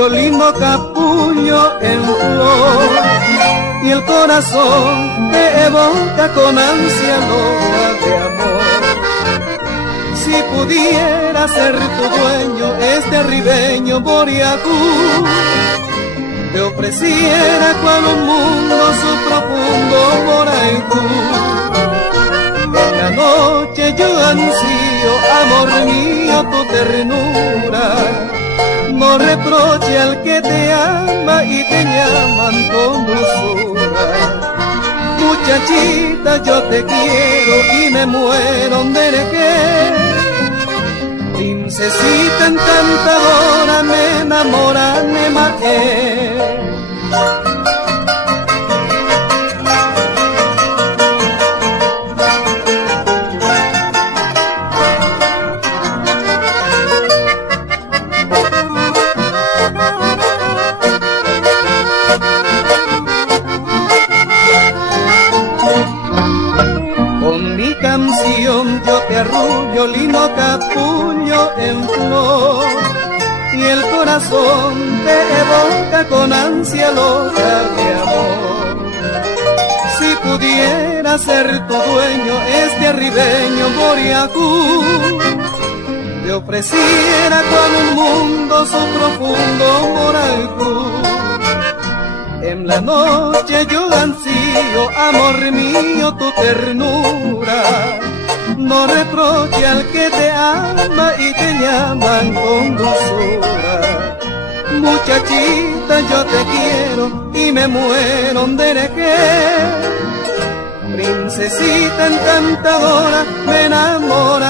arrullo, lindo capullo en flor, y el corazón te evoca con ansia loca de amor. Si pudiera ser tu dueño este ribeño Boriacú, te ofreciera cual un mundo su profundo Boraicú. En la noche yo ansío, amor mío, tu ternura. No reproche al que te ama y te llaman con dulzura. Muchachita, yo te quiero y me muero de querer. Princesita encantadora, me enamora, me maté. Con mi canción yo te arrullo, lindo capullo en flor, y el corazón te evoca con ansia loca de amor. Si pudiera ser tu dueño este ribeño Boriacú, te ofreciera con un mundo su profundo Boraicú. En la noche yo ansío, amor mío, tu ternura. No reproche al que te ama y te llaman con dulzura. Muchachita, yo te quiero y me muero de querer. Princesita encantadora, me enamora